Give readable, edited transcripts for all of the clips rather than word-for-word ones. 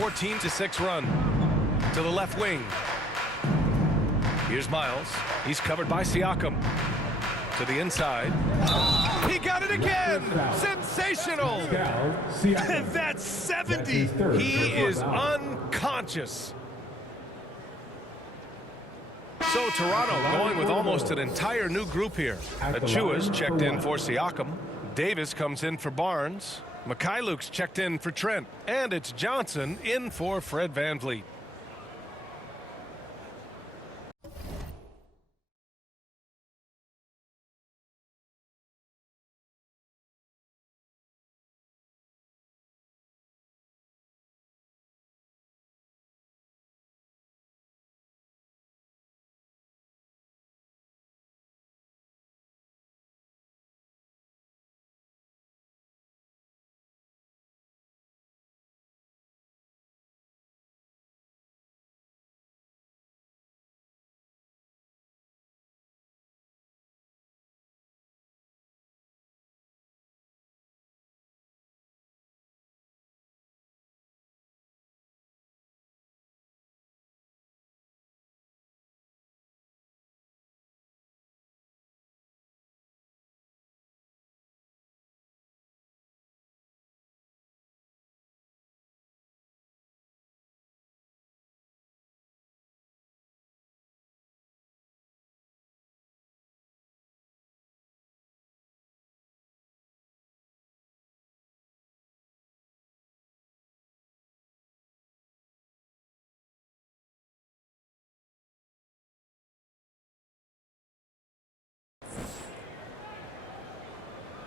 14-6 run. To the left wing. Here's Miles. He's covered by Siakam. To the inside. He got it again! Sensational! And that's 70! He is unconscious. So Toronto going with almost an entire new group here. Achua's checked in for Siakam. Davis comes in for Barnes. Mikhailuk's checked in for Trent. And it's Johnson in for Fred VanVleet.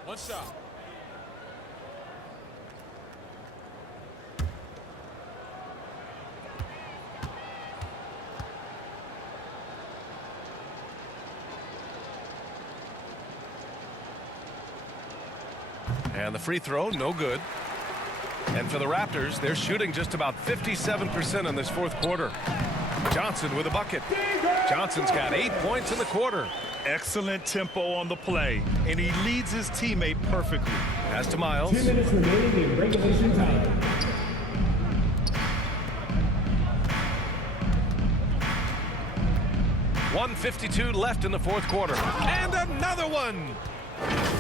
One shot. And the free throw, no good. And for the Raptors, they're shooting just about 57% in this fourth quarter. Johnson with a bucket. Johnson's got 8 points in the quarter. Excellent tempo on the play, and he leads his teammate perfectly. Pass to Miles. 2 minutes remaining in regulation time. .152 left in the fourth quarter. And another one!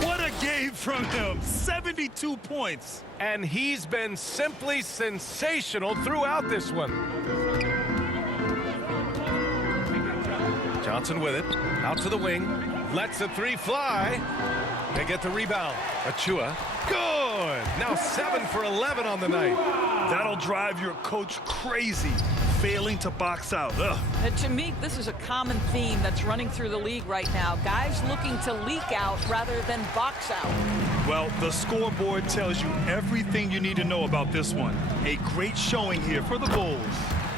What a game from him! 72 points. And he's been simply sensational throughout this one. Johnson with it. Out to the wing. Lets the three fly. They get the rebound. Achua. Good! Now 7 for 11 on the night. That'll drive your coach crazy, failing to box out. Ugh. To me, this is a common theme that's running through the league right now. Guys looking to leak out rather than box out. Well, the scoreboard tells you everything you need to know about this one. A great showing here for the Bulls.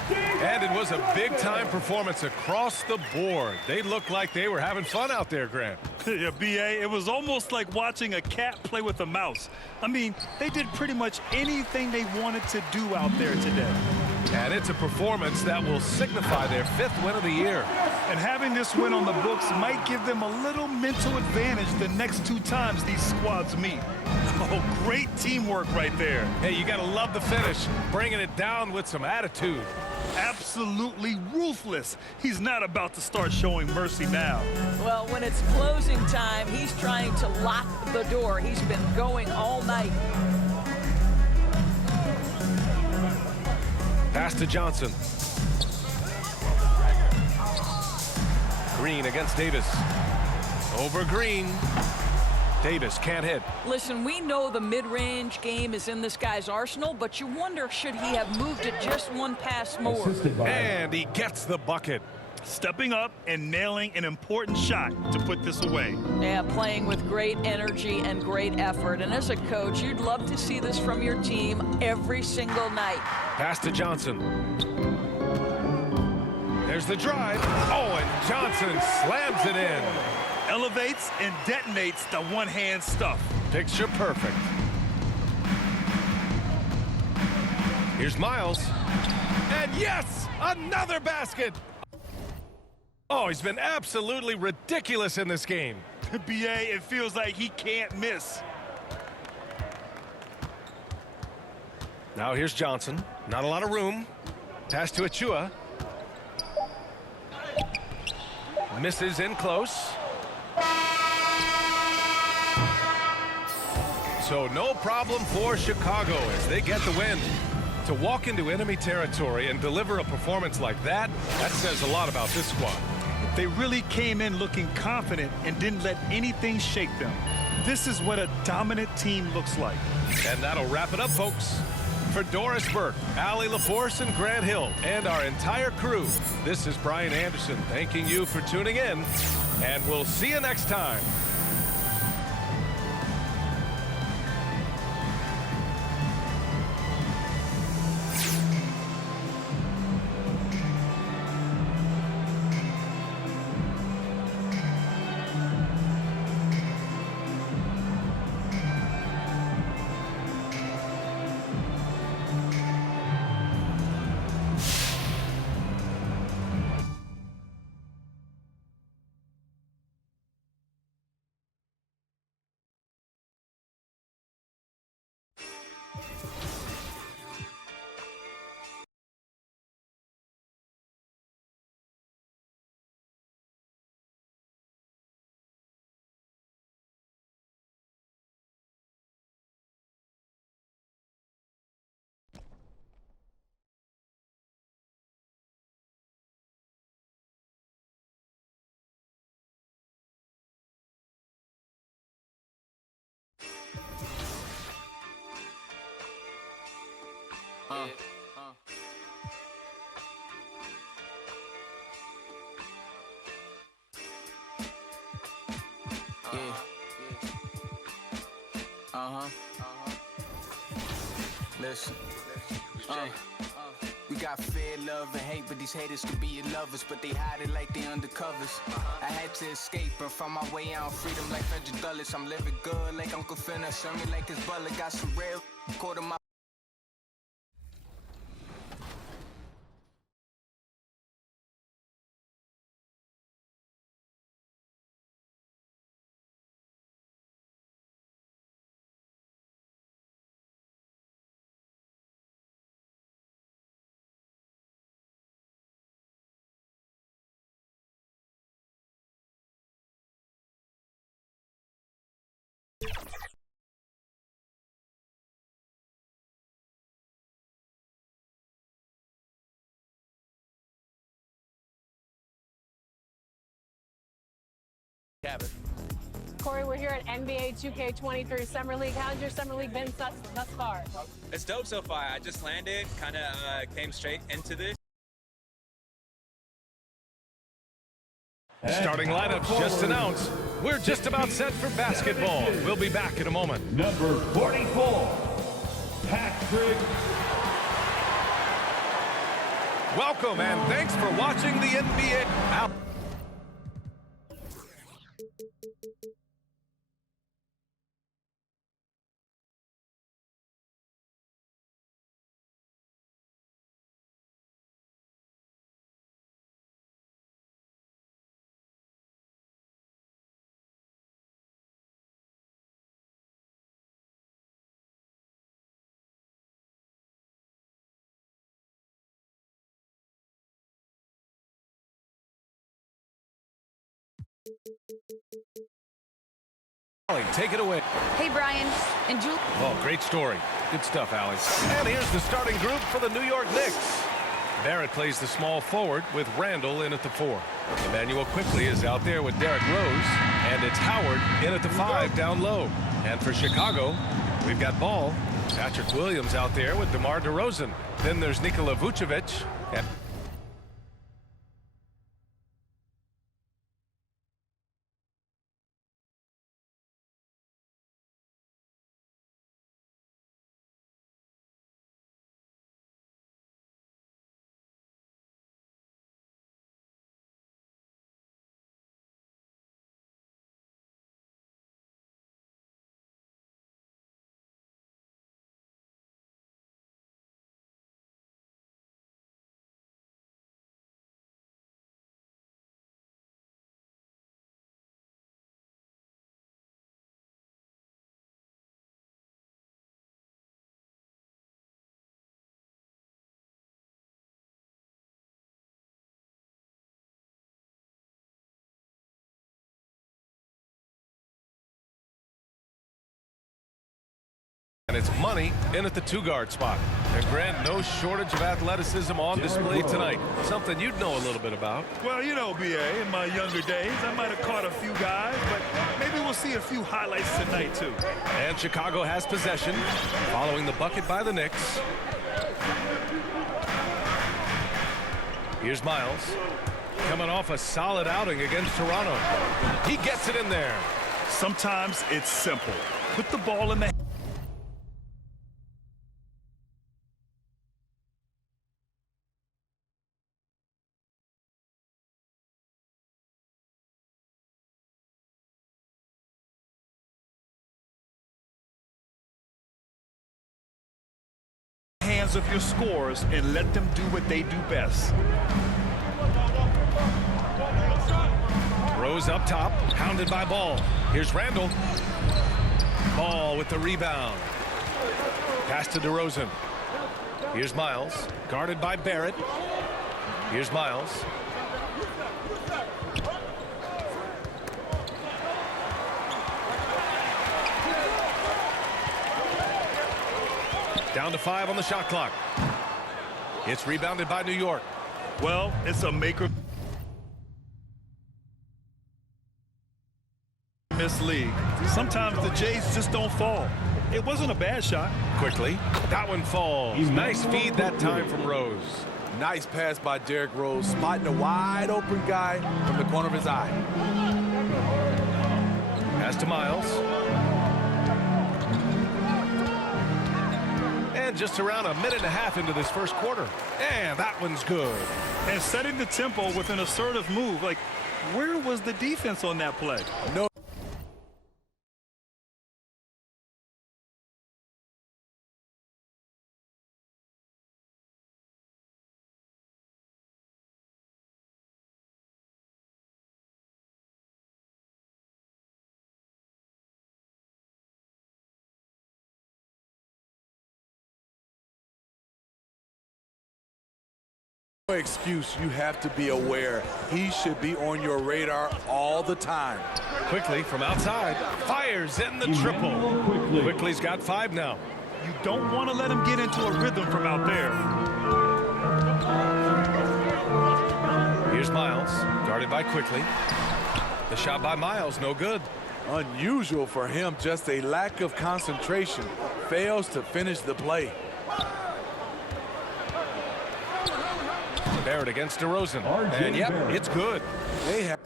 And it was a big-time performance across the board. They looked like they were having fun out there, Grant. Yeah, B.A., it was almost like watching a cat play with a mouse. I mean, they did pretty much anything they wanted to do out there today. And it's a performance that will signify their 5th win of the year. And having this win on the books might give them a little mental advantage the next 2 times these squads meet. Oh, great teamwork right there. Hey, you got to love the finish, bringing it down with some attitude. Absolutely ruthless. He's not about to start showing mercy now. Well, when it's closing time, he's trying to lock the door. He's been going all night. Pass to Johnson. Green against Davis. Over Green. Davis can't hit. Listen, we know the mid-range game is in this guy's arsenal, but you wonder, should he have moved it just one pass more? And he gets the bucket. Stepping up and nailing an important shot to put this away. Yeah, playing with great energy and great effort. And as a coach, you'd love to see this from your team every single night. Pass to Johnson. There's the drive. Oh, and Johnson slams it in. Elevates and detonates the one-hand stuff. Picture perfect. Here's Miles. And yes, another basket. Oh, he's been absolutely ridiculous in this game. B.A., it feels like he can't miss. Now here's Johnson. Not a lot of room. Pass to Achua. Misses in close. So no problem for Chicago as they get the win. To walk into enemy territory and deliver a performance like that says a lot about this squad. They really came in looking confident and didn't let anything shake them. This is what a dominant team looks like. And that'll wrap it up, folks. For Doris Burke, Allie LaForce, and Grant Hill, and our entire crew, this is Brian Anderson thanking you for tuning in, and we'll see you next time. Listen. We got fear, love, and hate, but these haters could be your lovers, but they hide it like they undercovers. I had to escape and find my way out, freedom like Frederick Douglass. I'm living good like Uncle Finna, show me like his butler, got some real quarter my. Corey, we're here at NBA 2K23 Summer League. How's your Summer League been thus far? It's dope so far. I just landed, kind of came straight into this. Starting lineups just announced. We're just about set for basketball. We'll be back in a moment. Number 44, Patrick. Welcome and thanks for watching the NBA. Out. Take it away. Hey, Brian and Julie. Oh, great story. Good stuff, Allie. And here's the starting group for the New York Knicks. Barrett plays the small forward with Randall in at the 4. Emmanuel quickly is out there with Derrick Rose. And it's Howard in at the 5 down low. And for Chicago, we've got Ball. Patrick Williams out there with DeMar DeRozan. Then there's Nikola Vucevic. And And it's Money in at the 2-guard spot. And Grant, no shortage of athleticism on display tonight. Something you'd know a little bit about. Well, you know, B.A., in my younger days, I might have caught a few guys, but maybe we'll see a few highlights tonight, too. And Chicago has possession, following the bucket by the Knicks. Here's Miles, coming off a solid outing against Toronto. He gets it in there. Sometimes it's simple. Put the ball in the hands of your scorers and let them do what they do best. Rose up top, hounded by Ball. Here's Randall. Ball with the rebound. Pass to DeRozan. Here's Miles, guarded by Barrett. Here's Miles. Down to 5 on the shot clock. It's rebounded by New York. Well, it's a maker miss league. Sometimes the Jays just don't fall. It wasn't a bad shot. Quickly, that one falls. Nice feed that time from Rose. Nice pass by Derrick Rose, spotting a wide open guy from the corner of his eye. Pass to Miles. And just around a minute and a half into this first quarter. And that one's good. And setting the tempo with an assertive move. Like, where was the defense on that play? No. Excuse, you have to be aware he should be on your radar all the time. Quickly from outside, fires in the triple. Quickly's got 5 now. You don't want to let him get into a rhythm from out there. Here's Miles, guarded by Quickly. The shot by Miles, no good. Unusual for him, just a lack of concentration. Fails to finish the play. Barrett against DeRozan. And yep, it's good. They have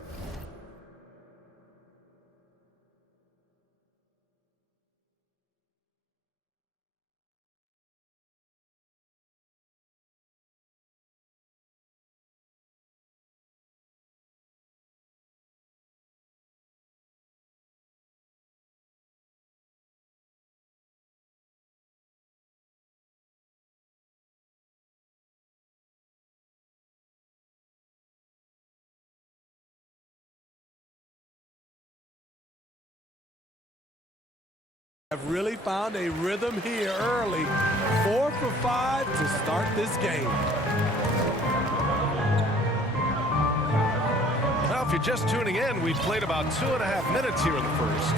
really found a rhythm here early. 4 for 5 to start this game. Well, if you're just tuning in, we've played about 2.5 minutes here in the first.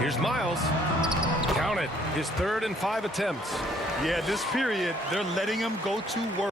Here's Miles. Count it. His 3rd and 5 attempts. Yeah, this period, they're letting him go to work.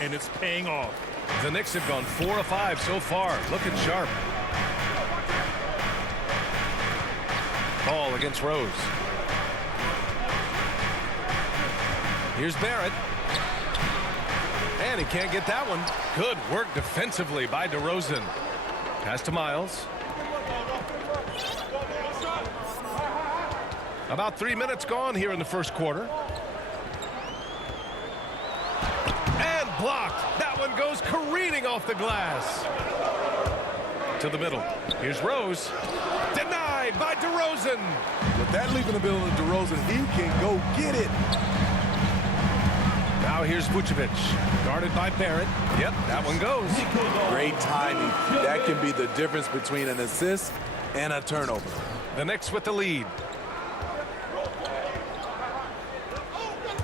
and it's paying off. The Knicks have gone 4 of 5 so far, looking sharp. Ball against Rose. Here's Barrett. And he can't get that one. Good work defensively by DeRozan. Pass to Miles. About 3 minutes gone here in the first quarter. And blocked. That one goes careening off the glass. To the middle. Here's Rose. Denied by DeRozan. With that leaping ability of DeRozan, he can go get it. Now here's Vucevic. Guarded by Barrett. Yep, that one goes. Great timing. That can be the difference between an assist and a turnover. The Knicks with the lead.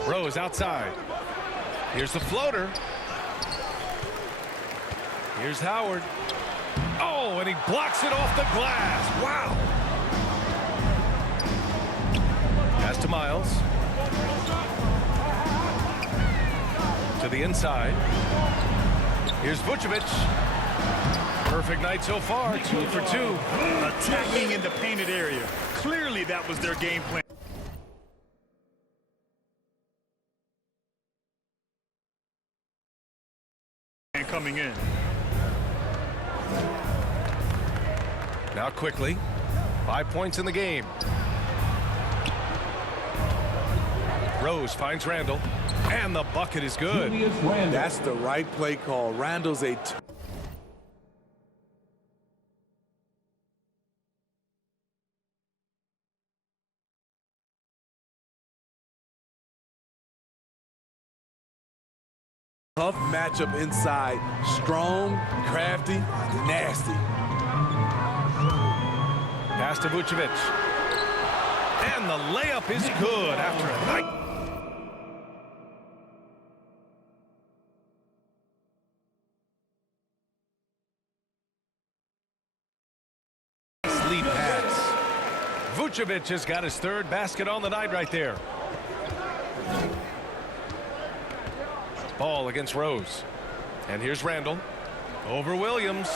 Rose outside. Here's the floater. Here's Howard. Oh, and he blocks it off the glass. Wow. Pass to Miles. To the inside. Here's Vucevic. Perfect night so far. 2 for 2. Attacking in the painted area. Clearly that was their game plan. Coming in. Now quickly. 5 points in the game. Rose finds Randall. And the bucket is good. That's the right play call. Randall's a tough matchup inside. Strong, crafty, nasty. Pass to Vucevic. And the layup is good after a night. Lead pass. Vucevic has got his 3rd basket on the night right there. Ball against Rose. And here's Randall. Over Williams.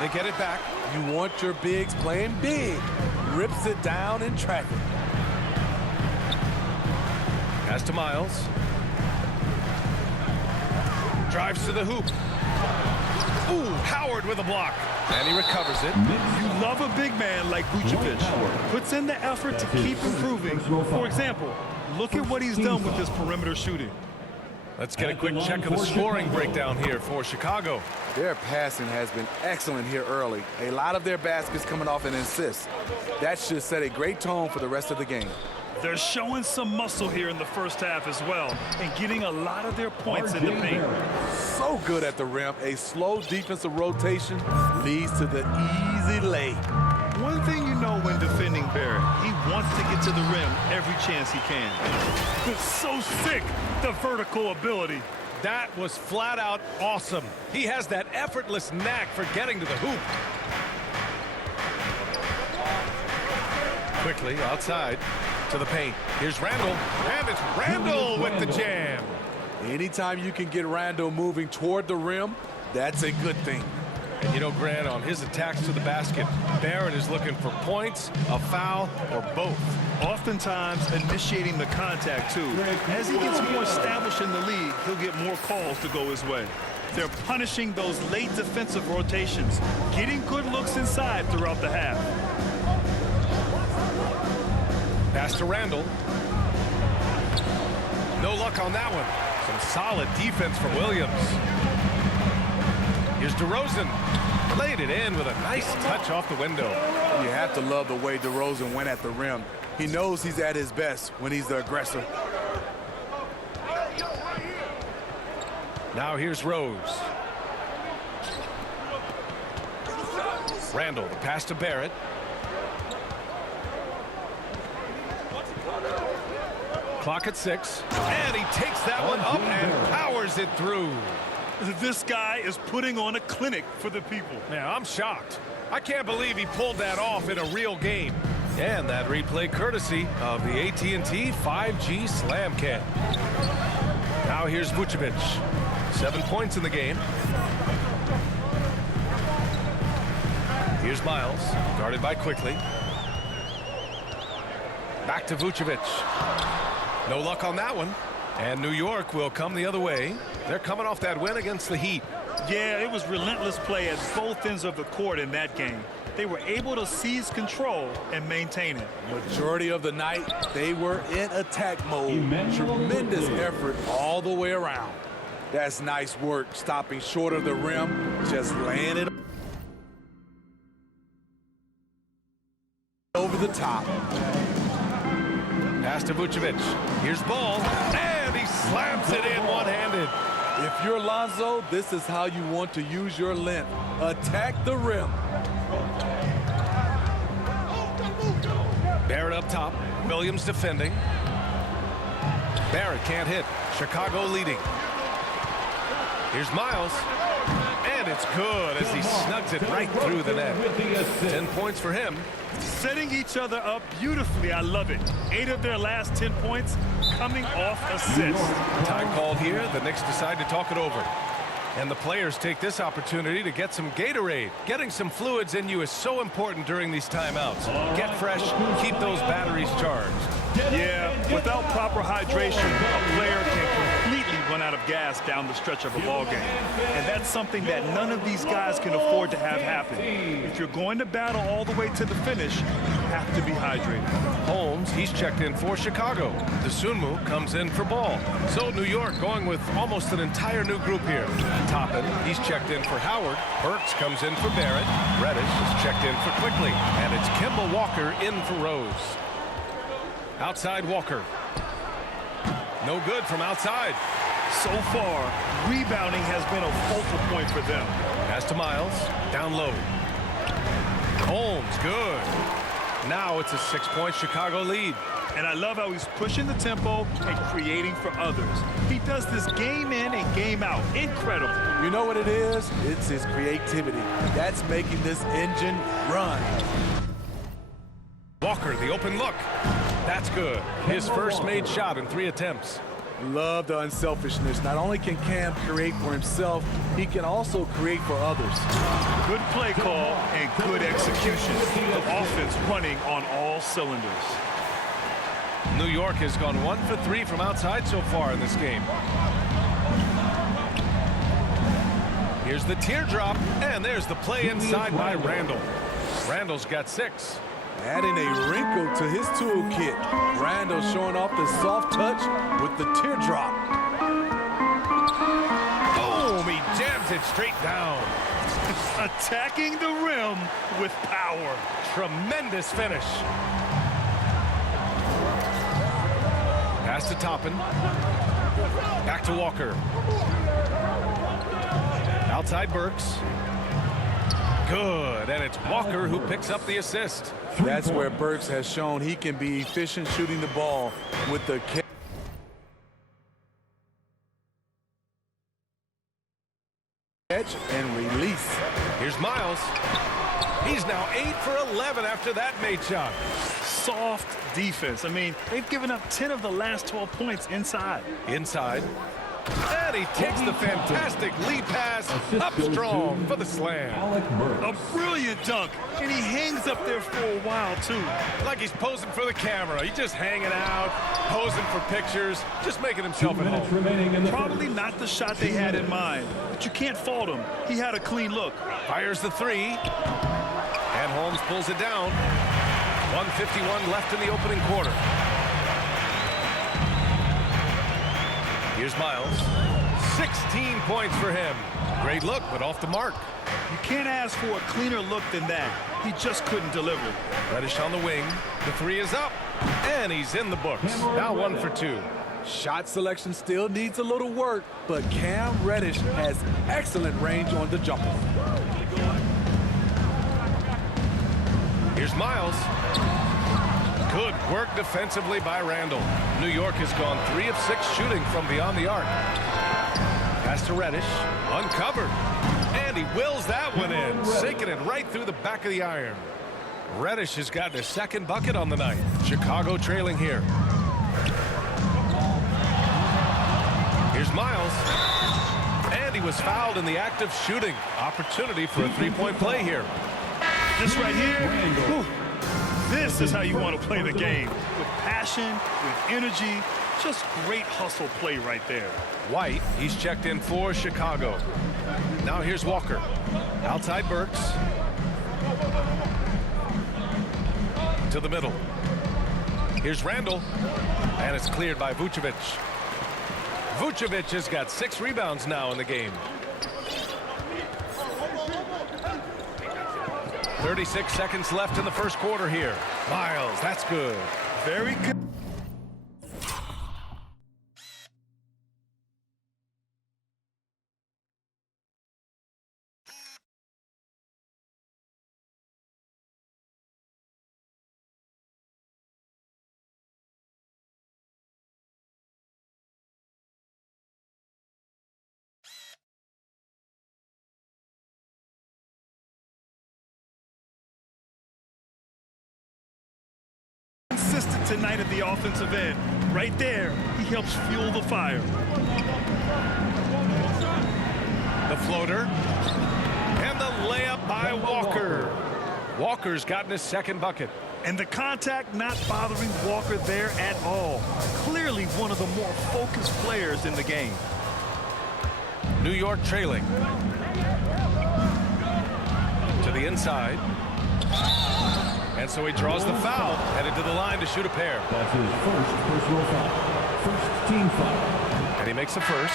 They get it back. You want your bigs playing big. Rips it down in traffic. Pass to Miles. Drives to the hoop. Ooh, Howard with a block. And he recovers it. You love a big man like Vucevic. Puts in the effort to keep improving. For example, look at what he's done with this perimeter shooting. Let's get a quick check of the scoring breakdown here for Chicago. Their passing has been excellent here early. A lot of their baskets coming off an assist. That should set a great tone for the rest of the game. They're showing some muscle here in the first half as well and getting a lot of their points in the paint. So good at the rim. A slow defensive rotation leads to the easy lay. One thing you know when defending Barrett, he wants to get to the rim every chance he can. It's so sick, the vertical ability. That was flat out awesome. He has that effortless knack for getting to the hoop. Quickly outside to the paint. Here's Randall, and it's Randall with the jam. Anytime you can get Randall moving toward the rim, that's a good thing. And you know, Grant, on his attacks to the basket, Barrett is looking for points, a foul, or both. Oftentimes initiating the contact, too. As he gets more established in the league, he'll get more calls to go his way. They're punishing those late defensive rotations, getting good looks inside throughout the half. Pass to Randall. No luck on that one. Some solid defense from Williams. Here's DeRozan. Laid it in with a nice touch off the window. You have to love the way DeRozan went at the rim. He knows he's at his best when he's the aggressor. Now here's Rose. Randall, the pass to Barrett. Clock at 6. And he takes that one up and powers it through. This guy is putting on a clinic for the people. Man, I'm shocked. I can't believe he pulled that off in a real game. And that replay courtesy of the AT&T 5G Slam Cam. Now here's Vucevic. 7 points in the game. Here's Miles, guarded by Quickly. Back to Vucevic. No luck on that one. And New York will come the other way. They're coming off that win against the Heat. Yeah, it was relentless play at both ends of the court in that game. They were able to seize control and maintain it. Majority of the night, they were in attack mode. Tremendous effort all the way around. That's nice work, stopping short of the rim, just laying it over the top. Pass to Vucevic. Here's Ball, and he slams it in one-handed. If you're Lonzo, this is how you want to use your length. Attack the rim. Barrett up top. Williams defending. Barrett can't hit. Chicago leading. Here's Miles. And it's good as he snugs it right through the net. 10 points for him. Setting each other up beautifully. I love it. 8 of their last 10 points coming off assists. Time called here. The Knicks decide to talk it over. And the players take this opportunity to get some Gatorade. Getting some fluids in you is so important during these timeouts. Get fresh, keep those batteries charged. Yeah, without proper hydration, a player can completely run out of gas down the stretch of a ball game. And that's something that none of these guys can afford to have happen. If you're going to battle all the way to the finish, you have to be hydrated. Holmes, he's checked in for Chicago. DeSunmu comes in for Ball. So New York going with almost an entire new group here. Toppin, he's checked in for Howard. Burks comes in for Barrett. Reddish is checked in for Quickly. And it's Kemba Walker in for Rose. Outside Walker. No good from outside. So far, rebounding has been a focal point for them. Pass to Miles. Down low. Holmes, good. Now it's a 6-point Chicago lead. And I love how he's pushing the tempo and creating for others. He does this game in and game out. Incredible. You know what it is? It's his creativity. That's making this engine run. Walker, the open look. That's good. His first made shot in 3 attempts. Love the unselfishness. Not only can Cam create for himself, he can also create for others. Good play call and good execution. The offense running on all cylinders. New York has gone 1 for 3 from outside so far in this game. Here's the teardrop, and there's the play inside by Randall. Randall's got 6. Adding a wrinkle to his toolkit. Randall showing off the soft touch with the teardrop. Boom! He jams it straight down. Attacking the rim with power. Tremendous finish. Pass to Toppin. Back to Walker. Outside Burks. Good, and it's Walker who picks up the assist. That's where Burks has shown he can be efficient shooting the ball with the catch and release. Here's Miles. He's now 8 for 11 after that made shot. Soft defense. I mean, they've given up 10 of the last 12 points inside. Inside. And he takes the fantastic lead pass up strong for the slam. A brilliant dunk, and he hangs up there for a while, too. Like he's posing for the camera. He's just hanging out, posing for pictures, just making himself at home. Probably not the shot they had in mind, but you can't fault him. He had a clean look. Fires the 3. And Holmes pulls it down. 1:51 left in the opening quarter. Here's Miles. 16 points for him. Great look, but off the mark. You can't ask for a cleaner look than that. He just couldn't deliver. Reddish on the wing. The 3 is up. And he's in the books. Now 1 for 2. Shot selection still needs a little work, but Cam Reddish has excellent range on the jumper. Here's Miles. Good work defensively by Randall. New York has gone 3 of 6 shooting from beyond the arc. Pass to Reddish. Uncovered. And he wills that one in. Sinking it right through the back of the iron. Reddish has gotten his 2nd bucket on the night. Chicago trailing here. Here's Miles. was fouled in the act of shooting. Opportunity for a three-point play here. This right here, whew, this is how you want to play the game. With passion, with energy, just great hustle play right there. White, he's checked in for Chicago. Now here's Walker. Outside Burks. To the middle. Here's Randall. And it's cleared by Vucevic. Vucevic has got 6 rebounds now in the game. 36 seconds left in the first quarter here. Miles, that's good. Very good. Consistent tonight at the offensive end. Right there, he helps fuel the fire. The floater. And the layup by Walker. Walker's gotten his second bucket. And the contact not bothering Walker there at all. Clearly one of the more focused players in the game. New York trailing. To the inside. And so he draws the foul, headed to the line to shoot a pair. That's his first personal foul. First team foul. And he makes the first.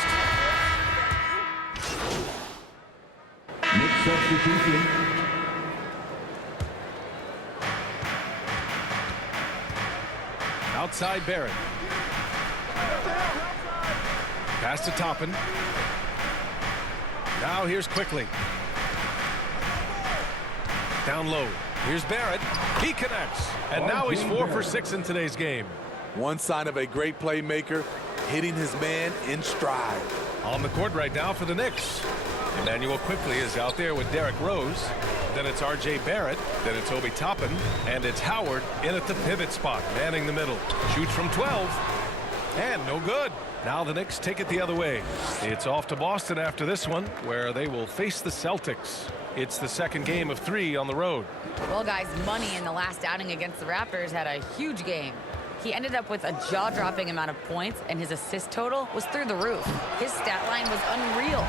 Next substitution. Outside Barrett. Pass to Toppin. Now here's Quickly. Down low. Here's Barrett. He connects. And now he's 4 for 6 in today's game. One sign of a great playmaker, hitting his man in stride. On the court right now for the Knicks. Emmanuel Quickly is out there with Derrick Rose. Then it's R.J. Barrett. Then it's Obi Toppin. And it's Howard in at the pivot spot, manning the middle. Shoots from 12. And no good. Now the Knicks take it the other way. It's off to Boston after this one, where they will face the Celtics. It's the second game of 3 on the road. Well, guys, Money in the last outing against the Raptors had a huge game. He ended up with a jaw-dropping amount of points, and his assist total was through the roof. His stat line was unreal.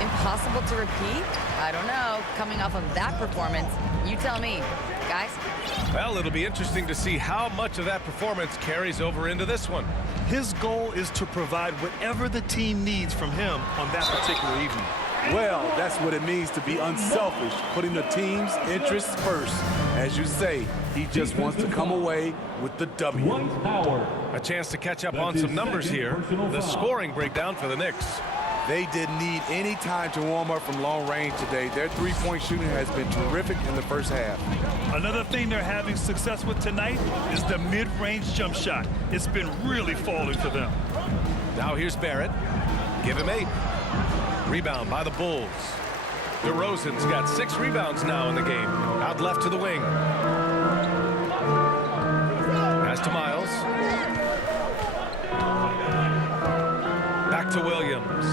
Impossible to repeat? I don't know. Coming off of that performance, you tell me. Guys? Well, it'll be interesting to see how much of that performance carries over into this one. His goal is to provide whatever the team needs from him on that particular evening. Well, that's what it means to be unselfish, putting the team's interests first. As you say, he just wants to come away with the W. A chance to catch up on some numbers here. The scoring breakdown for the Knicks. They didn't need any time to warm up from long range today. Their three-point shooting has been terrific in the first half. Another thing they're having success with tonight is the mid-range jump shot. It's been really falling for them. Now here's Barrett. Give him 8. Rebound by the Bulls. DeRozan's got 6 rebounds now in the game. Out left to the wing. Pass to Miles. Back to Williams.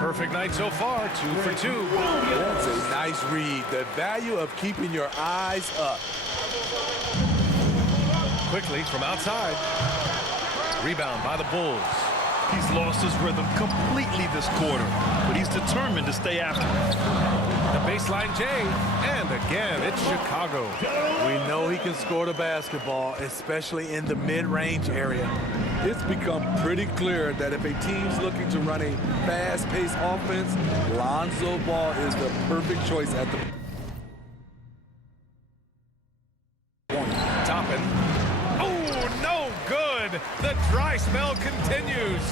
Perfect night so far, 2 for 2. That's a nice read. The value of keeping your eyes up. Quickly from outside. Rebound by the Bulls. He's lost his rhythm completely this quarter, but he's determined to stay after it. The baseline J, and again, it's Chicago. We know he can score the basketball, especially in the mid-range area. It's become pretty clear that if a team's looking to run a fast-paced offense, Lonzo Ball is the perfect choice at the point. Toppin. Oh, no good. The dry spell continues.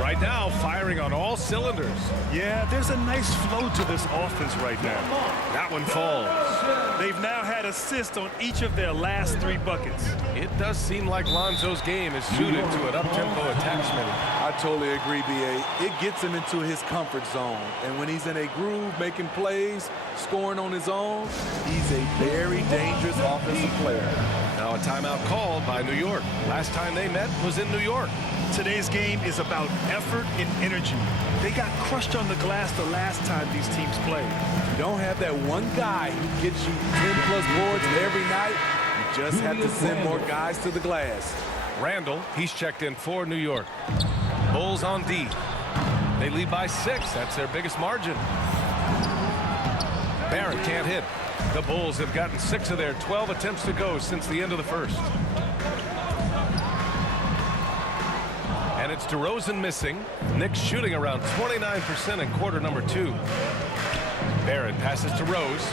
Right now, firing on all cylinders. Yeah, there's a nice flow to this offense right now. That one falls. They've now had assists on each of their last 3 buckets. It does seem like Lonzo's game is suited to an up-tempo attack, Smitty. I totally agree, B.A. It gets him into his comfort zone. And when he's in a groove, making plays, scoring on his own, he's a very dangerous offensive player. Now a timeout called by New York. Last time they met was in New York. Today's game is about effort and energy. They got crushed on the glass the last time these teams played. You don't have that one guy who gets you 10-plus boards every night. You just have to send more guys to the glass. Randall, he's checked in for New York. Bulls on D. They lead by 6. That's their biggest margin. Barrett can't hit. The Bulls have gotten 6 of their 12 attempts to go since the end of the first. And it's DeRozan missing. Knicks shooting around 29% in quarter number 2. Barrett passes to Rose.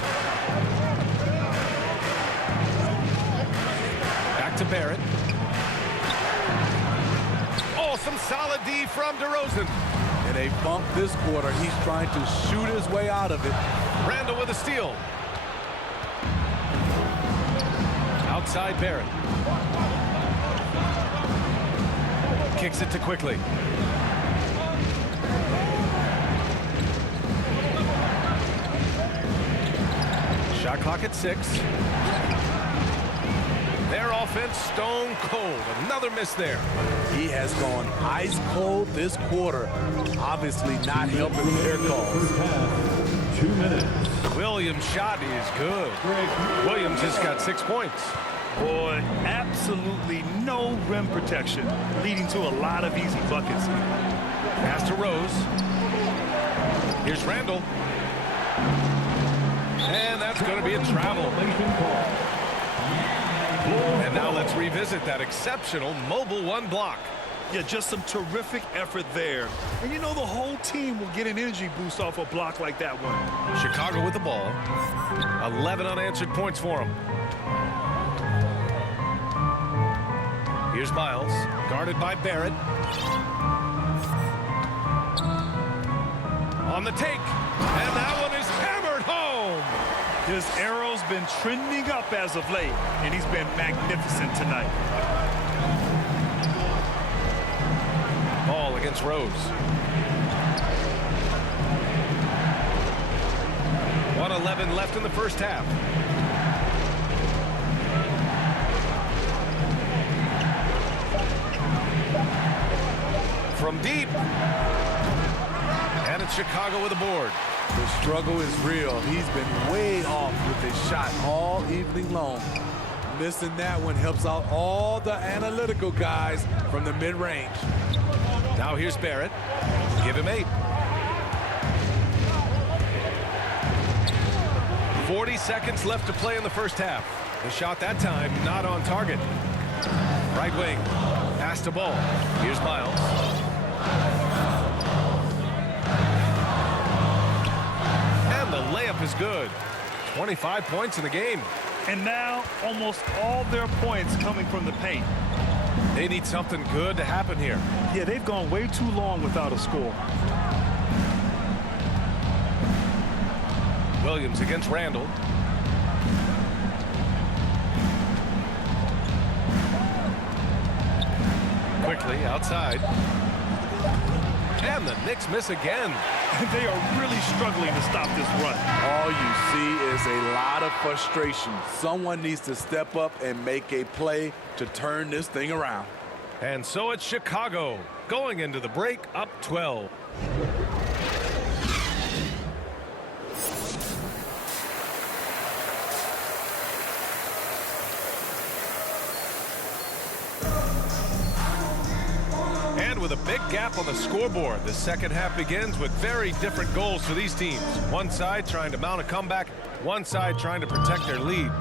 Back to Barrett. Oh, some solid D from DeRozan. In a bump this quarter, he's trying to shoot his way out of it. Randall with a steal. Outside Barrett. Kicks it to Quickly. Shot clock at 6. Their offense stone cold. Another miss there. He has gone ice cold this quarter. Obviously not helping with their calls. 2 minutes. Williams' shot is good. Williams has got 6 points. Boy, absolutely no rim protection, leading to a lot of easy buckets. Pass to Rose. Here's Randall. And that's going to be a travel. And now let's revisit that exceptional mobile 1 block. Yeah, just some terrific effort there. And you know the whole team will get an energy boost off a block like that one. Chicago with the ball. 11 unanswered points for them. Here's Miles, guarded by Barrett. On the take, and that one is hammered home. His arrow's been trending up as of late, and he's been magnificent tonight. Ball against Rose. 1:11 left in the first half. From deep. And it's Chicago with a board. The struggle is real. He's been way off with his shot all evening long. Missing that one helps out all the analytical guys from the mid-range. Now here's Barrett. Give him 8. 40 seconds left to play in the first half. The shot that time not on target. Right wing. Pass to ball. Here's Miles. And the layup is good. 25 points in the game. And now almost all their points coming from the paint. They need something good to happen here. Yeah, they've gone way too long without a score. Williams against Randall. Quickly outside. And the Knicks miss again. They are really struggling to stop this run. All you see is a lot of frustration. Someone needs to step up and make a play to turn this thing around. And so it's Chicago going into the break up 12. And with a big gap on the scoreboard, the second half begins with very different goals for these teams. One side trying to mount a comeback, one side trying to protect their lead.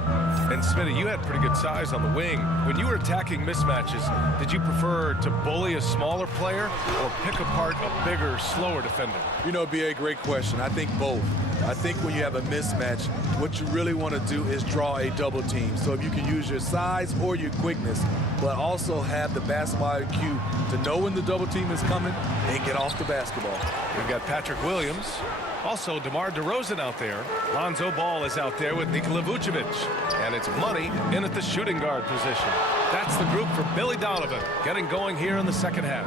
And Smitty, you had pretty good size on the wing. When you were attacking mismatches, did you prefer to bully a smaller player or pick apart a bigger, slower defender? You know, B.A., great question. I think both. I think when you have a mismatch, what you really want to do is draw a double team. So if you can use your size or your quickness, but also have the basketball IQ to know when the double team is coming and get off the basketball. We've got Patrick Williams. Also, DeMar DeRozan out there. Lonzo Ball is out there with Nikola Vucevic. And it's Money in at the shooting guard position. That's the group for Billy Donovan getting going here in the second half.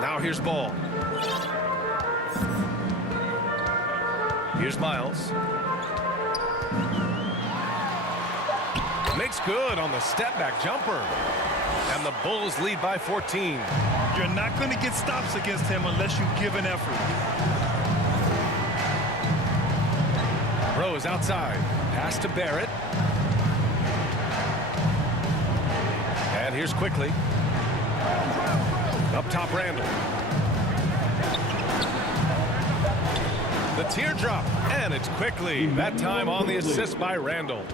Now here's Ball. Here's Miles. Makes good on the step back jumper. And the Bulls lead by 14. You're not going to get stops against him unless you give an effort. Rose outside. Pass to Barrett. And here's Quickly. Up top, Randall. The teardrop, and it's Quickly. That time on the assist by Randall.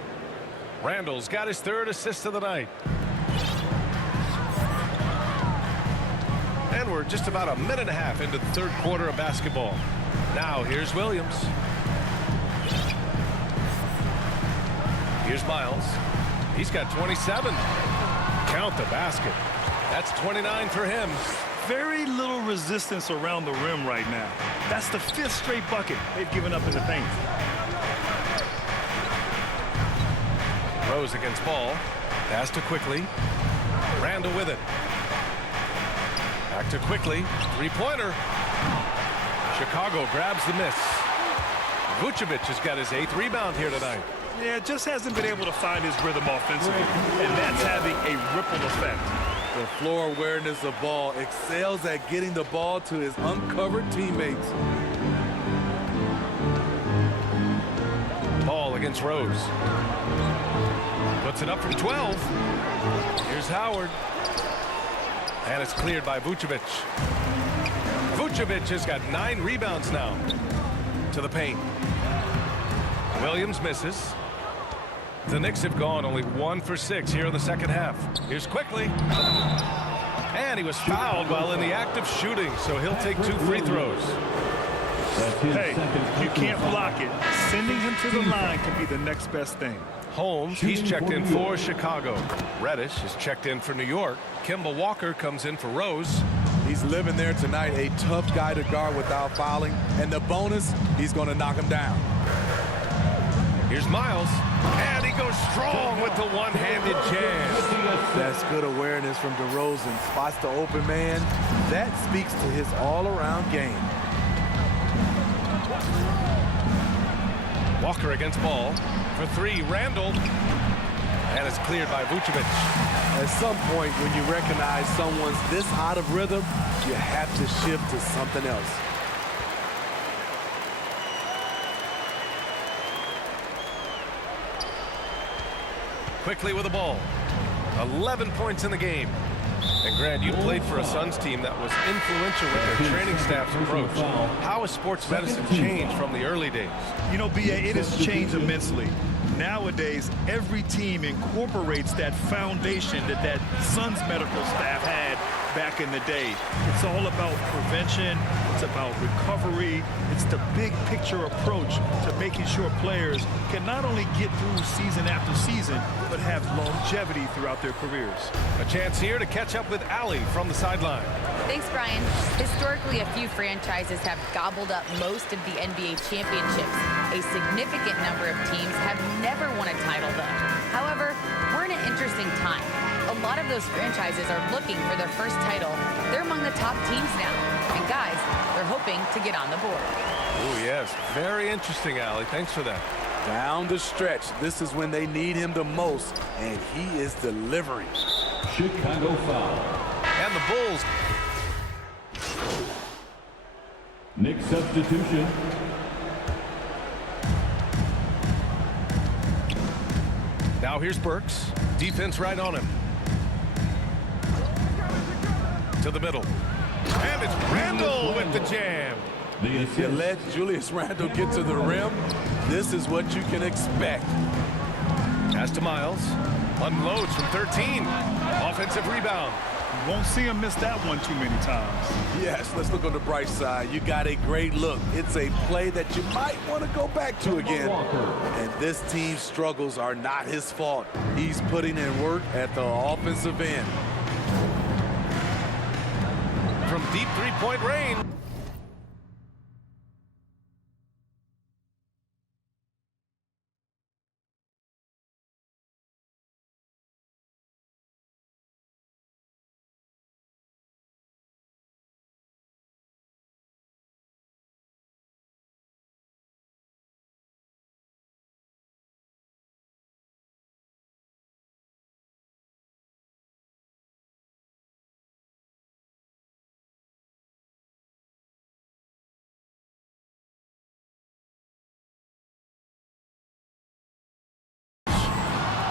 Randall's got his third assist of the night. And we're just about a minute and a half into the third quarter of basketball. Now here's Williams. Here's Miles. He's got 27. Count the basket. That's 29 for him. Very little resistance around the rim right now. That's the 5th straight bucket they've given up in the paint. Rose against Ball. Pass to Quickly. Randall with it. Back to Quickly. Three-pointer. Chicago grabs the miss. Vucevic has got his 8th rebound here tonight. Yeah, just hasn't been able to find his rhythm offensively, and that's having a ripple effect. The floor awareness of Ball excels at getting the ball to his uncovered teammates. Ball against Rose. Puts it up from 12. Here's Howard. And it's cleared by Vucevic. Vucevic has got 9 rebounds now. To the paint. Williams misses. The Knicks have gone only 1 for 6 here in the second half. Here's Quickly. And he was fouled while in the act of shooting, so he'll take 2 free throws. Hey, you can't block it. Sending him to the line can be the next best thing. Holmes, he's checked in for Chicago. Reddish is checked in for New York. Kemba Walker comes in for Rose. He's living there tonight, a tough guy to guard without fouling. And the bonus, he's going to knock him down. Here's Miles. And he goes strong with the one-handed jam. That's good awareness from DeRozan. Spots the open man. That speaks to his all-around game. Walker against Ball. For 3, Randall. And it's cleared by Vucevic. At some point, when you recognize someone's this out of rhythm, you have to shift to something else. Quickly with the ball. 11 points in the game. And Grant, you played for a Suns team that was influential with their training staff's approach. How has sports medicine changed from the early days? You know, B.A., it has changed immensely. Nowadays, every team incorporates that foundation that Suns medical staff had back in the day. It's all about prevention. It's about recovery. It's the big picture approach to making sure players can not only get through season after season, but have longevity throughout their careers. A chance here to catch up with Allie from the sideline. Thanks, Brian. Historically, a few franchises have gobbled up most of the NBA championships. A significant number of teams have never won a title, though. However, we're in an interesting time. A lot of those franchises are looking for their first title. They're among the top teams now. And guys, they're hoping to get on the board. Oh, yes. Very interesting, Allie. Thanks for that. Down the stretch, this is when they need him the most, and he is delivering. Chicago foul. And the Bulls. Knicks substitution. Now here's Burks. Defense right on him. To the middle. And it's Randall with the jam. You let Julius Randle get to the rim, this is what you can expect. Pass to Miles. Unloads from 13. Offensive rebound. You won't see him miss that one too many times. Yes, let's look on the bright side. You got a great look. It's a play that you might want to go back to again. And this team's struggles are not his fault. He's putting in work at the offensive end. From deep three-point range.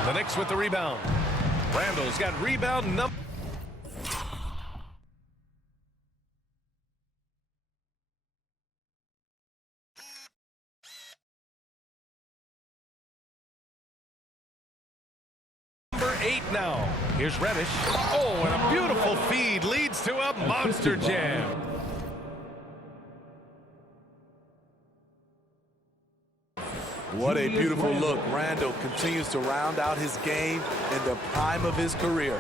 The Knicks with the rebound. Randall's got rebound number. Number 8 now. Here's Reddish. Oh, and a beautiful feed leads to a monster jam. What a beautiful look. Randall continues to round out his game in the prime of his career.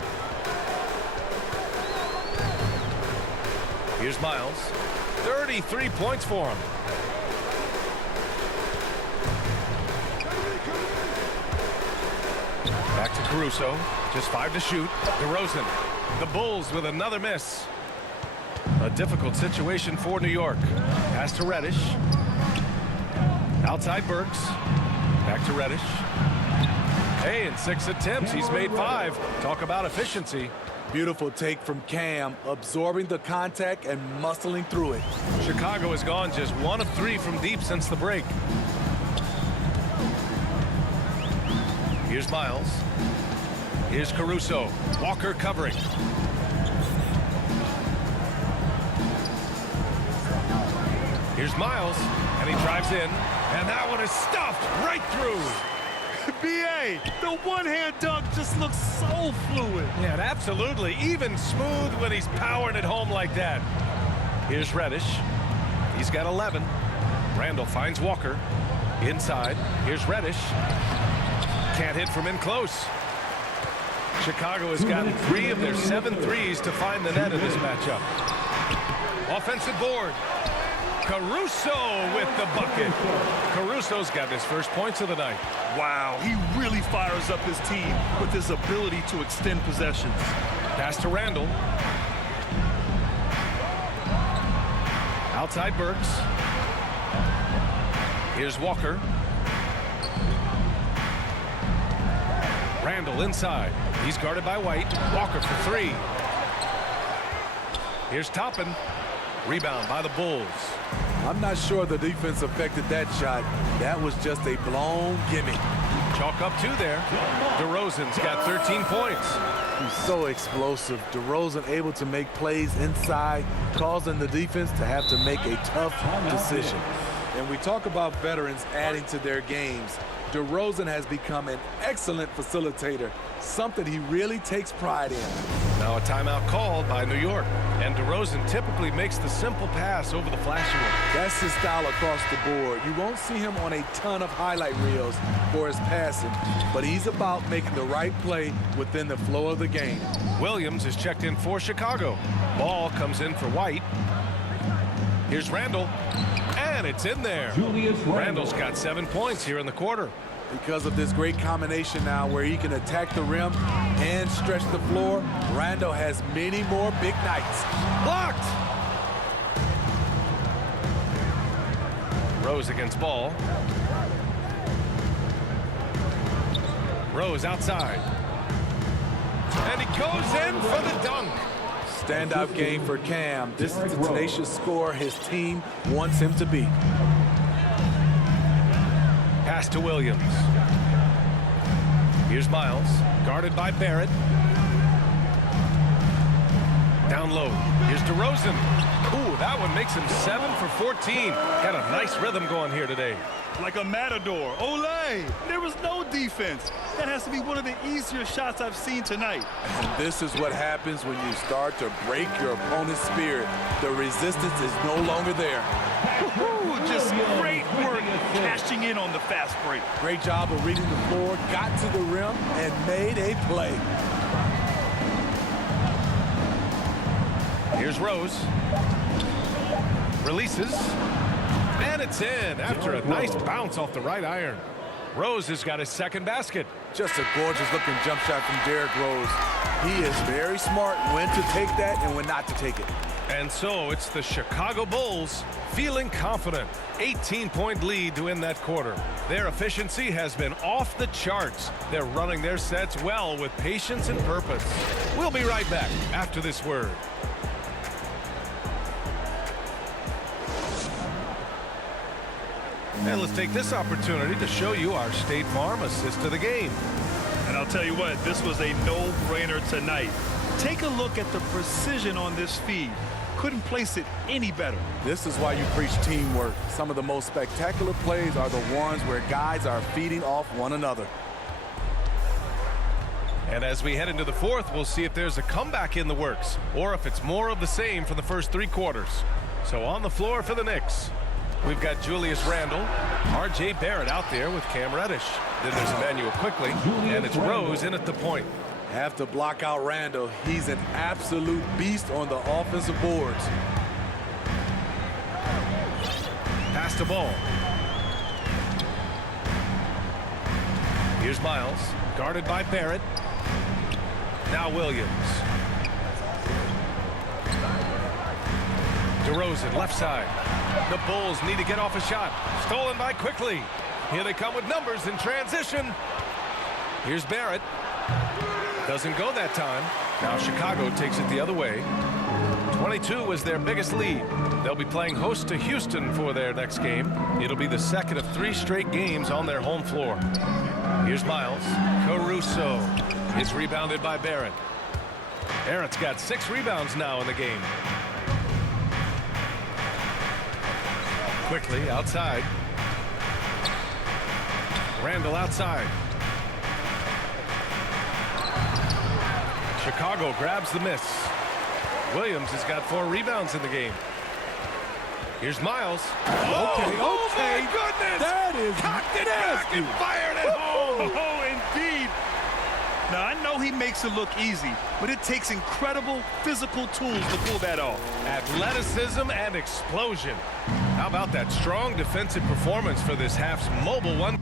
Here's Miles. 33 points for him. Back to Caruso. Just 5 to shoot. DeRozan. The Bulls with another miss. A difficult situation for New York. Pass to Reddish. Outside Burks. Back to Reddish. Hey, in 6 attempts, he's made 5. Talk about efficiency. Beautiful take from Cam, absorbing the contact and muscling through it. Chicago has gone just 1 of 3 from deep since the break. Here's Miles. Here's Caruso. Walker covering. Here's Miles, and he drives in, and that one is stuffed right through. B.A., the one-hand dunk just looks so fluid. Yeah, absolutely. Even smooth when he's powering it home like that. Here's Reddish. He's got 11. Randall finds Walker. Inside. Here's Reddish. Can't hit from in close. Chicago has gotten 3 of their 7 threes to find the net in this matchup. Offensive board. Caruso with the bucket. Caruso's got his first points of the night. Wow, he really fires up his team with his ability to extend possessions. Pass to Randall. Outside Burks. Here's Walker. Randall inside. He's guarded by White. Walker for 3. Here's Toppin. Rebound by the Bulls. I'm not sure the defense affected that shot. That was just a blown gimme. Chalk up 2 there. DeRozan's got 13 points. He's so explosive. DeRozan able to make plays inside, causing the defense to have to make a tough decision. And we talk about veterans adding to their games. DeRozan has become an excellent facilitator, something he really takes pride in. Now a timeout called by New York. And DeRozan typically makes the simple pass over the flashy one. That's his style across the board. You won't see him on a ton of highlight reels for his passing, but he's about making the right play within the flow of the game. Williams is checked in for Chicago. Ball comes in for White. Here's Randall. And it's in there. Randall's got 7 points here in the quarter. Because of this great combination now where he can attack the rim and stretch the floor, Randall has many more big nights. Blocked! Rose against Ball. Rose outside. And he goes in for the dunk. Standout game for Cam. This is the tenacious scorer his team wants him to be. Pass to Williams. Here's Miles, guarded by Barrett. Down low. Here's DeRozan. Ooh, that one makes him 7 for 14. Got a nice rhythm going here today. Like a matador. Olay! There was no defense. That has to be one of the easier shots I've seen tonight. And this is what happens when you start to break your opponent's spirit. The resistance is no longer there. Just great work cashing in on the fast break. Great job of reading the floor, got to the rim, and made a play. Here's Rose. Releases. And it's in after a nice bounce off the right iron. Rose has got his second basket. Just a gorgeous looking jump shot from Derrick Rose. He is very smart when to take that and when not to take it. And so it's the Chicago Bulls feeling confident. 18-point lead to win that quarter. Their efficiency has been off the charts. They're running their sets well with patience and purpose. We'll be right back after this word. And let's take this opportunity to show you our State Farm assist to the game. And I'll tell you what, this was a no-brainer tonight. Take a look at the precision on this feed. Couldn't place it any better. This is why you preach teamwork. Some of the most spectacular plays are the ones where guys are feeding off one another. And as we head into the fourth, we'll see if there's a comeback in the works or if it's more of the same for the first 3 quarters. So on the floor for the Knicks, we've got Julius Randle, R.J. Barrett out there with Cam Reddish. Then there's Emmanuel Quickly, and it's Rose in at the point. Have to block out Randle. He's an absolute beast on the offensive boards. Pass the ball. Here's Miles, guarded by Barrett. Now Williams. DeRozan, left side. The Bulls need to get off a shot. Stolen by Quickly. Here they come with numbers in transition. Here's Barrett. Doesn't go that time. Now Chicago takes it the other way. 22 was their biggest lead. They'll be playing host to Houston for their next game. It'll be the second of 3 straight games on their home floor. Here's Miles. Caruso is rebounded by Barrett. Barrett's got 6 rebounds now in the game. Quickly outside. Randle outside. Chicago grabs the miss. Williams has got 4 rebounds in the game. Here's Miles. Oh my goodness! That is cocked it back and fired it home. Oh, indeed. Now, I know he makes it look easy, but it takes incredible physical tools to pull that off. Athleticism and explosion. How about that strong defensive performance for this half's mobile one?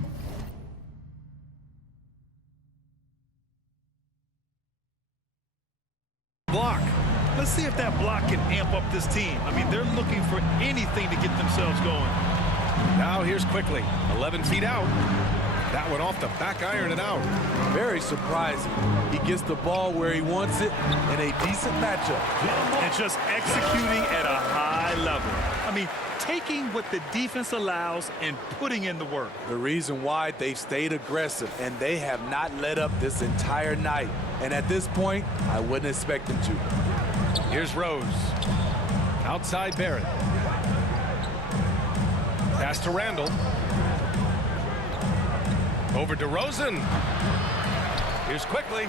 Block. Let's see if that block can amp up this team. I mean, they're looking for anything to get themselves going. Now here's Quickly. 11 feet out. That one off the back iron and out. Very surprising. He gets the ball where he wants it in a decent matchup. And just executing at a high level. I mean, taking what the defense allows and putting in the work. The reason why they've stayed aggressive and they have not let up this entire night. And at this point, I wouldn't expect them to. Here's Rose. Outside Barrett. Pass to Randle. Over to DeRozan. Here's Quickly.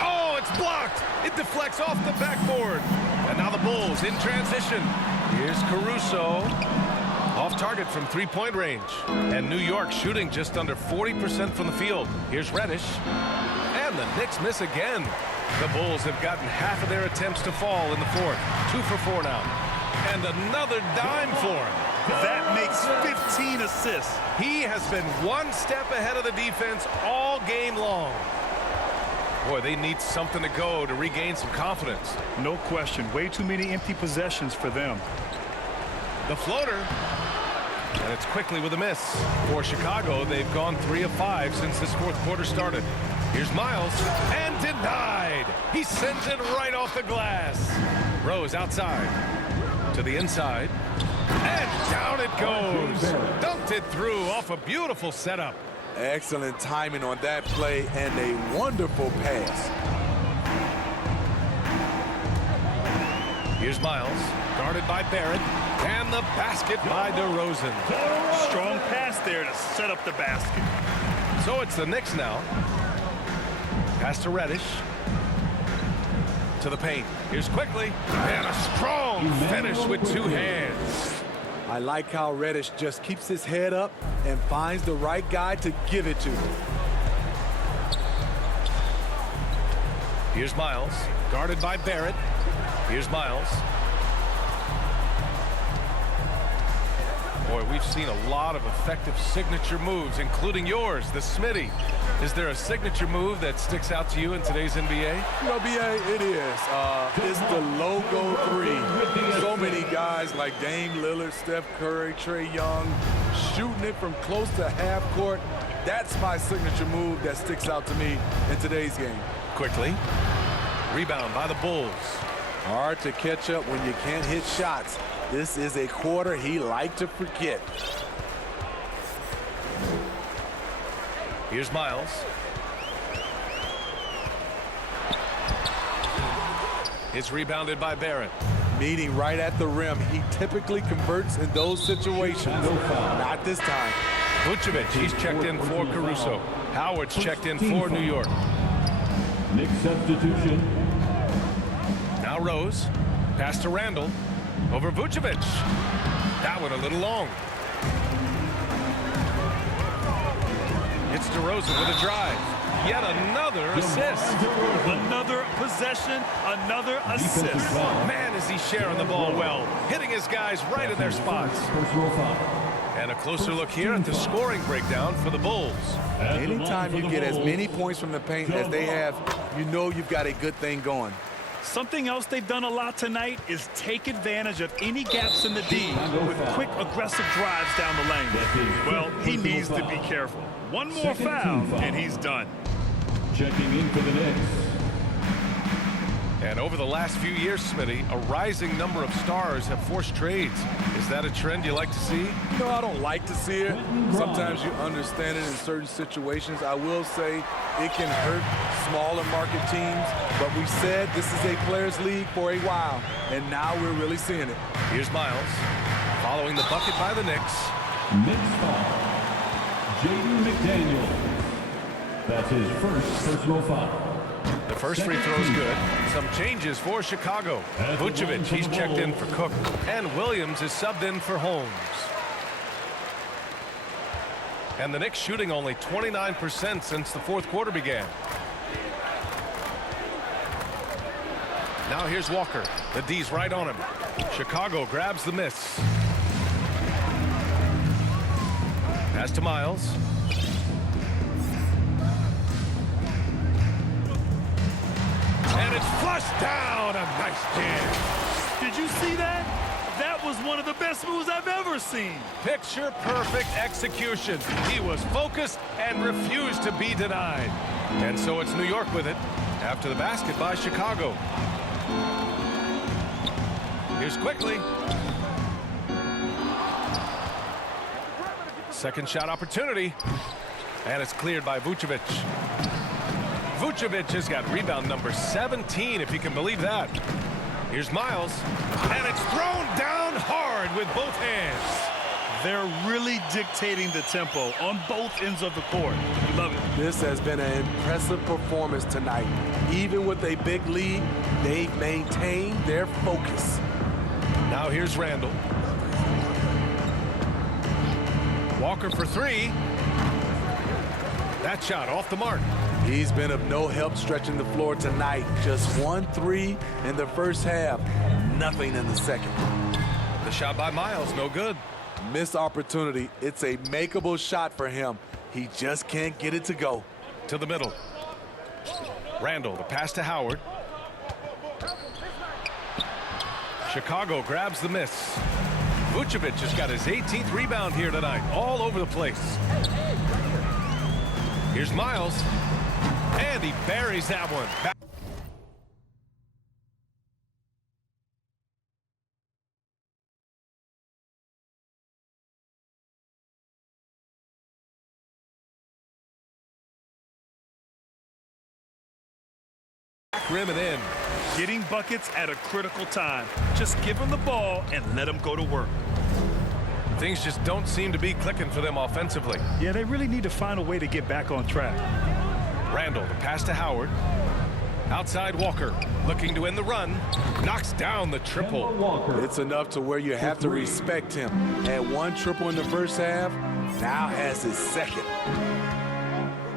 Oh, it's blocked. It deflects off the backboard. And now the Bulls in transition. Here's Caruso. Off target from 3-point range. And New York shooting just under 40% from the field. Here's Reddish. And the Knicks miss again. The Bulls have gotten half of their attempts to fall in the fourth. 2 for 4 now. And another dime for him. That makes 15 assists. He has been one step ahead of the defense all game long. Boy, they need something to go to regain some confidence. No question. Way too many empty possessions for them. The floater. And it's Quickly with a miss. For Chicago, they've gone 3 of 5 since this fourth quarter started. Here's Miles. And denied. He sends it right off the glass. Rose outside. To the inside. And down it goes. Dunked it through off a beautiful setup. Excellent timing on that play and a wonderful pass. Here's Miles, guarded by Barrett, and the basket by DeRozan. Strong pass there to set up the basket. So it's the Knicks now. Pass to Reddish. To the paint. Here's Quickly. And a strong finish with 2 hands. I like how Reddish just keeps his head up and finds the right guy to give it to. Here's Miles, guarded by Barrett. Here's Miles. Boy, we've seen a lot of effective signature moves, including yours, the Smitty. Is there a signature move that sticks out to you in today's NBA? You know, BA, it is. It's the logo 3. So many guys like Dame Lillard, Steph Curry, Trae Young, shooting it from close to half court. That's my signature move that sticks out to me in today's game. Quickly. Rebound by the Bulls. Hard to catch up when you can't hit shots. This is a quarter he liked to forget. Here's Miles. It's rebounded by Barrett. Meeting right at the rim. He typically converts in those situations. Not this time. Vucevic, he's checked in for Caruso. Howard's checked in for New York. Next substitution. Now Rose. Pass to Randall. Over Vucevic. That one a little long. It's DeRozan with a drive. Yet another assist. Another possession, another assist. Man, is he sharing the ball well. Hitting his guys right in their spots. Personal foul. And a closer look here at the scoring breakdown for the Bulls. Anytime you get as many points from the paint as they have, you know you've got a good thing going. Something else they've done a lot tonight is take advantage of any gaps in the D with quick, aggressive drives down the lane. Well, he needs to be careful. One more foul, and he's done. Checking in for the Knicks. And over the last few years, Smitty, a rising number of stars have forced trades. Is that a trend you like to see? No, I don't like to see it. Sometimes you understand it in certain situations. I will say it can hurt smaller market teams, but we said this is a players' league for a while, and now we're really seeing it. Here's Miles, following the bucket by the Knicks. Knicks foul. Jaden McDaniel. That's his first personal foul. The first free throw is good. Some changes for Chicago. Vucevic, he's checked in for Cook. And Williams is subbed in for Holmes. And the Knicks shooting only 29% since the fourth quarter began. Now here's Walker. The D's right on him. Chicago grabs the miss. Pass to Miles. And it's flushed down. A nice jam. Did you see that? That was one of the best moves I've ever seen. Picture perfect execution. He was focused and refused to be denied. And so it's New York with it after the basket by Chicago. Here's Quickly. Second shot opportunity. And it's cleared by Vucevic. Vucevic has got rebound number 17, if you can believe that. Here's Miles. And it's thrown down hard with both hands. They're really dictating the tempo on both ends of the court. Love it. This has been an impressive performance tonight. Even with a big lead, they've maintained their focus. Now here's Randall. Walker for three. That shot off the mark. He's been of no help stretching the floor tonight. Just 1-3 in the first half. Nothing in the second. The shot by Miles, no good. Missed opportunity. It's a makeable shot for him. He just can't get it to go. To the middle. Randall, the pass to Howard. Chicago grabs the miss. Vucevic has got his 18th rebound here tonight. All over the place. Here's Miles. And he buries that one. Back rim and in. Getting buckets at a critical time. Just give them the ball and let them go to work. Things just don't seem to be clicking for them offensively. Yeah, they really need to find a way to get back on track. Randall, the pass to Howard. Outside Walker, looking to end the run. Knocks down the triple. It's enough to where you have to respect him. Had one triple in the first half, now has his second.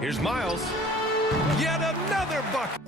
Here's Miles. Yet another bucket.